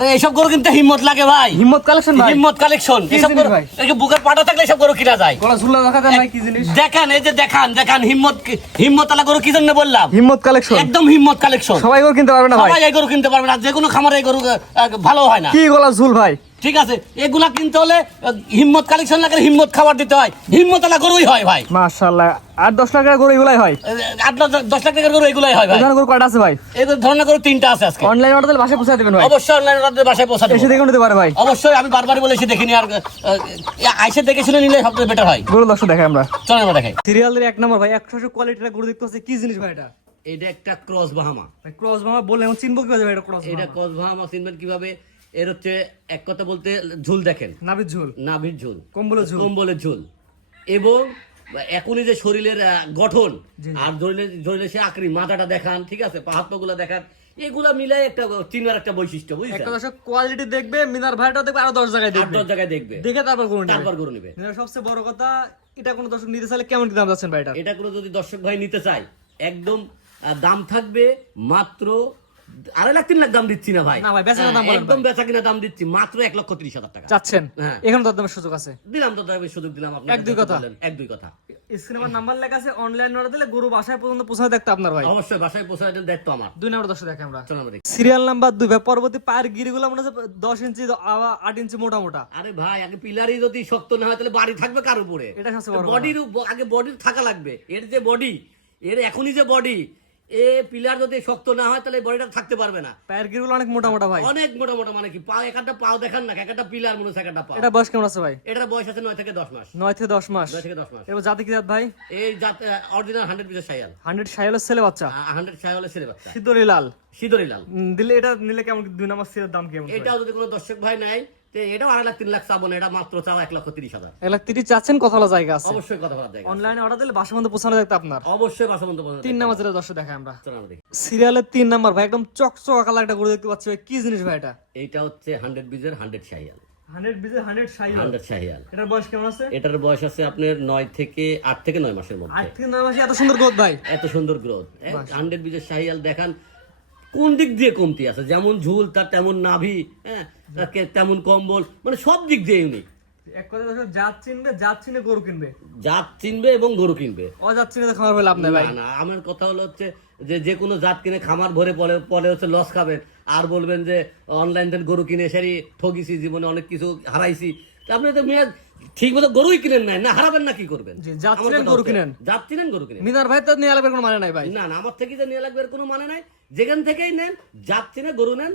আরে এইসব গরু কিনতে হিম্মত লাগে ভাই। হিম্মত কালেকশন ভাই, হিম্মত কালেকশন। কি এসব জিনিস গরু ভাই? এই যে বুকের পাটা থাকলে এসব গরু কিনা যায়। গলা ঝুলা দেখা দেন ভাই, কি জিনিস? দেখেন এই যে দেখান হিম্মত হিম্মতওয়ালা গরু কি জন্য বললাম? হিম্মত কালেকশন, একদম হিম্মত কালেকশন। সবাই গরু কিনতে পারবে না ভাই? সবাই এই গরু কিনতে পারবে না, যে কোনো খামারে এই গরু ভালো হয় না। কি গলা ঝুল ভাই? ঠিক আছে, এগুলা কিনতে হলে হিম্মত কালেকশন লাগে, হিম্মত খাবার দিতে হয়, হিম্মতওয়ালা গরুই হয় ভাই। মাশাআল্লাহ, 8-10 লাখ টাকার গরু এগুলাই হয়? 8-10 লাখ টাকার গরু এগুলাই হয় ভাই। এই ধরনের গরু কয়টা আছে ভাই? এই ধরনের গরু 3টা আছে আজকে। অনলাইন অর্ডার দিলে বাসায় পৌঁছে দিবেন ভাই? অবশ্যই অনলাইন অর্ডার বাসায় পৌঁছে দেব। এসে দেখে নিতে পারে ভাই? অবশ্যই, আমি বারবারই বলেছি দেখিনি, আর আইসে দেখে শুনে নিলে সবচেয়ে বেটার হয়। গরু দর্শক দেখাই আমরা, চলেন আমরা দেখাই। সিরিয়ালের 1 নম্বর ভাই, 100 কোয়ালিটির গরু দেখতে পাচ্ছি, কি জিনিস ভাই এটা? এটা একটা ক্রস বাহামা। ভাই ক্রস বাবা বললে আমি চিনবো কিভাবে ভাই এটা ক্রস? এটা ক্রস বাহামা চিনবেন কিভাবে? এর হচ্ছে এক কথা বলতে ঝুল দেখেন, নাভির ঝুল, নাভির ঝুল, কম্বলের ঝুল এবং এখনই যে শরীরের গঠন, জি। আর ধরলে সে আকৃতি, মাথাটা দেখান, ঠিক আছে, হাত পা গুলা দেখান, এগুলা মিলাই একটা চিনার একটা বৈশিষ্ট্য, বুঝছেন? একটা দর্শক কোয়ালিটি দেখবে, মিনার ভাইটাও দেখবে, আরো 10 জায়গায় দেখবে, 10 জায়গায় দেখবে, দেখে তারপর গরু নেবে। তারপর গরু নেবে। মিনার সবচেয়ে বড় কথা, এটা কোনো দর্শক নিতে চাইলে কেমন কি দাম যাচ্ছেন ভাই এটা? এটা কোনো যদি দর্শক ভাই নিতে চায়, একদম দাম থাকবে মাত্র 2.5-3 লাখ দাম দিচ্ছি না ভাই। না ভাই, বেচা কিনা দাম বলেন একদম ভাই। বেচা কিনা দাম দিচ্ছি মাত্র 1,30,000 টাকা চাচ্ছেন? হ্যাঁ। এখানে তো দামের সুযোগ আছে। দিলাম, তো তবে সুযোগ দিলাম আপনাকে। এক দুই কথা। এক দুই কথা। স্ক্রিনে আমার নাম্বার লেখা আছে, অনলাইন অর্ডার দিলে গরু বাসায় পর্যন্ত পৌঁছায় দেখতে আপনার ভাই। অবশ্যই বাসায় পৌঁছায় দেন, দায়িত্ব আমার। 2 নম্বর দর্শক দেখে আমরা, চলো আমরা দেখি। সিরিয়াল নাম্বার 2 ভাই, পরবর্তী পায়ের গিরিগুলো মনে হচ্ছে 10 ইঞ্চি 8 ইঞ্চি মোটা মোটা। আরে ভাই, আগে পিলারই যদি শক্ত না হয় তাহলে বাড়ি থাকবে কার উপরে? এটা সবচেয়ে বড় বডির আগে বডির থাকা লাগবে। এর যে বডি, এর এখনই যে বডি, এ পিলার যদি শক্ত না হয় তাহলে বডিটা থাকতে পারবে না। পায়ের গিরিগুলো অনেক মোটা মোটা ভাই, অনেক মোটা মোটা, মানে কি পা একটা পাও দেখান না, একটা পিলার মনে হচ্ছে একটা পা। এটা বয়স কেমন আছে ভাই? এটার বয়স আছে 9 থেকে 10 মাস। 9 থেকে 10 মাস। 9 থেকে 10 মাস। এবার জাতি কি জাত ভাই? এই জাত অরিজিনাল 100 পিসের শায়াল। 100 শাইলের ছেলে বাচ্চা, 100 শায়ালের ছেলে বাচ্চা, সিদ্ধরি লাল। সিদরি লাল। দিলে এটা নিলে কেমন, 2 নম্বর সিরিয়াল দাম কেমন? এটাও যদি কোনো দর্শক ভাই নেয়, তো এটাও 2.5-3 লাখ চাবো না, এটা মাত্র চাও 1,30,000। 1,30,000 চাচ্ছেন, কথা বলা জায়গা আছে? অবশ্যই কথা বলার জায়গা আছে। অনলাইনে অর্ডার দিলে বাসার মধ্যে পৌঁছানো দেখতে আপনার। অবশ্যই বাসা বন্ধ বন্ধ। 3 নম্বর যেটা দর্শক দেখাই আমরা, চলো আমরা দেখি। সিরিয়ালের 3 নম্বর ভাই, একদম চকচকা কালার একটা গরু দেখতে পাচ্ছি ভাই, কি জিনিস ভাই এটা? এইটা হচ্ছে 100 বিজের 100 শাহিয়াল। 100 বিজে 100 শাইল। 100 শাহিয়াল। এটার বয়স কেমন আছে? এটার বয়স আছে আপনার 8 থেকে 9 মাসের মধ্যে। 8 থেকে 9 মাসে এত সুন্দর গ্রোথ ভাই? এত সুন্দর গ্রোথ। 100 বিজের শাহিয়াল দেখান কোন দিক দিয়ে কমতি আছে, যেমন ঝুল তার তেমন নাভি, হ্যাঁ, তাকে তেমন কম্বল, মানে সব দিক দিয়ে ইউনিক। এক কথা দর্শক, জাত চিনবে, জাত চিনে গরু কিনবে, জাত চিনবে এবং গরু কিনবে। অজাত চিনে তো খামার পেলে আপনি ভাই। না, আমার কথা হলো হচ্ছে যে কোনো জাত কিনে খামার ভরে পরে হচ্ছে লস খাবেন, আর বলবেন যে অনলাইন থেকে গরু কিনে সেরি ঠগিছি, জীবনে অনেক কিছু হারাইছি। তা আপনি তো মেয়ে ঠিক মতো গরুই কিনেন নাই, না হারাবেন না কি করবেন? জি, জাত চিনেন গরু কিনেন। জাত চিনেন গরু কিনেন। মিনার ভাই তো নিয়ে লাগবে কোনো মানে নাই ভাই। না, আমার থেকে যে নিয়ে লাগবে এর কোনো মানে নাই। যেখান থেকেই নেন, জাত চিনে গরু নেন,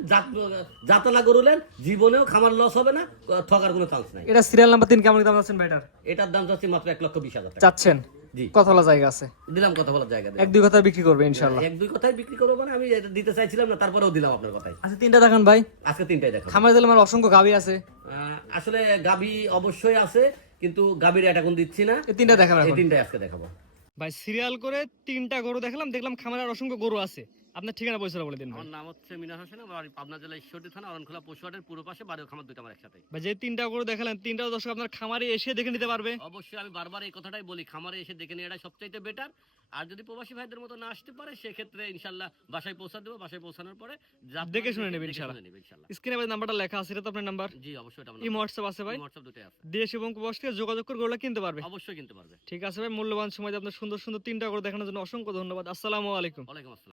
জাতলা গরু নেন, জীবনেও খামার লস হবে না, ঠকার কোনো চান্স নাই। এটা সিরিয়াল নাম্বার 3 কেমন দাম যাচ্ছেন ভাই এটার? এটার দাম চাচ্ছি মাত্র 1,20,000 টাকা। চাচ্ছেন? জি, কথা বলা জায়গা আছে? দিলাম, কথা বলার জায়গা দিলাম। 1-2 কথা বিক্রি করবে ইনশাআল্লাহ। এক দুই কথাই বিক্রি করবো, মানে আমি এটা দিতে চাইছিলাম না, তারপরেও দিলাম আপনার কথাই। আচ্ছা, 3টা দেখান ভাই। আজকে 3টাই দেখো। খামারে দিলে আমার অসংখ্য গাবি আছে। আসলে গাবি অবশ্যই আছে, কিন্তু গাবির এটা এখন দিচ্ছি না। এই 3টা দেখাবেন এই এখন 3টাই আজকে দেখাবো। ভাই। সিরিয়াল করে 3টা গরু দেখলাম খামারে আর অসংখ্য গরু আছে। আপনার ঠিকানা পয়সা বলে দিন ভাই। আমার নাম হচ্ছে মিনার হোসেন, বাড়ি পাবনা জেলা ঈশ্বরদী থানা অরণখোলা পশুহাটের পূর্ব পাশে, বাড়ি ও খামার দুটো আমার একসাথে। ভাই, যে 3টা গরু দেখালেন, 3টাও দর্শক আপনার খামারে এসে দেখে নিতে পারবে? অবশ্যই, আমি বারবার এই কথাটাই বলি, খামারে এসে দেখে নিয়ে এটাই সবচাইতে বেটার। আর যদি প্রবাসী ভাইদের মতো না আসতে পারে, সেক্ষেত্রে ইনশাল্লাহ বাসায় পৌঁছা দেবো। বাসায় পৌঁছানোর পরে দেখে শুনে নেবেন ইনশাআল্লাহ। স্ক্রিনে ভাই নাম্বারটা লেখা আছে, এটা তো আপনার নাম্বার? জি অবশ্যই, এটা এই হোয়াটসঅ্যাপ আছে ভাই? হোয়াটসঅ্যাপ দুটোই আছে। দেশ এবং প্রবাস থেকে যোগাযোগ করে গরুটা কিনতে পারবে? অবশ্যই কিনতে পারবে। ঠিক আছে ভাই, মূল্যবান সময় দিয়ে আপনার সুন্দর সুন্দর 3টা গরু দেখানোর জন্য অসংখ্য ধন্যবাদ। আসসালামু আলাইকুম। ওয়ালাইকুম আসসালাম।